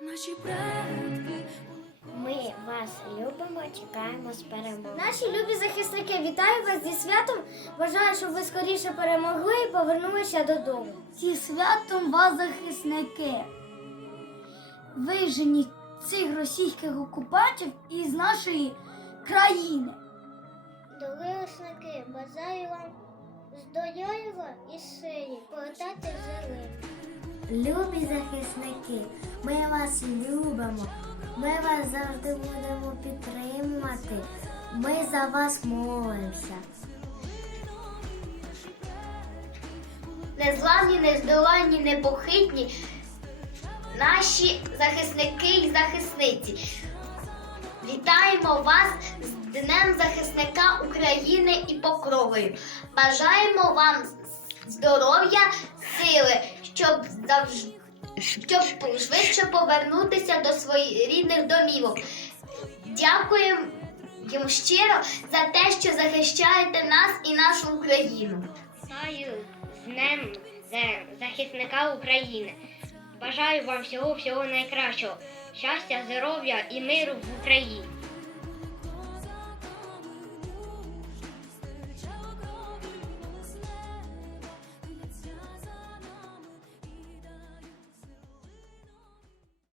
Наші предки Ми вас любимо, чекаємо з перемоги. Наші любі захисники, вітаю вас зі святом. Бажаю, щоб ви скоріше перемогли і повернулися додому. Зі святом вас, захисники. Виженіть цих російських окупантів із нашої країни. Дорослики, бажаю вам здоров'я і силі, повертати живим. Любі захисники, ми вас любимо. Ми вас завжди будемо підтримувати. Ми за вас молимося. Незламні, нездоланні, непохитні наші захисники і захисниці. Вітаємо вас з Днем захисника України і покровою. Бажаємо вам здоров'я, сили, щоб завжди. Щоб швидше повернутися до своїх рідних домівок. Дякуємо їм щиро за те, що захищаєте нас і нашу Україну. Вітаю з Днем захисника України. Бажаю вам всього всього найкращого, щастя, здоров'я і миру в Україні.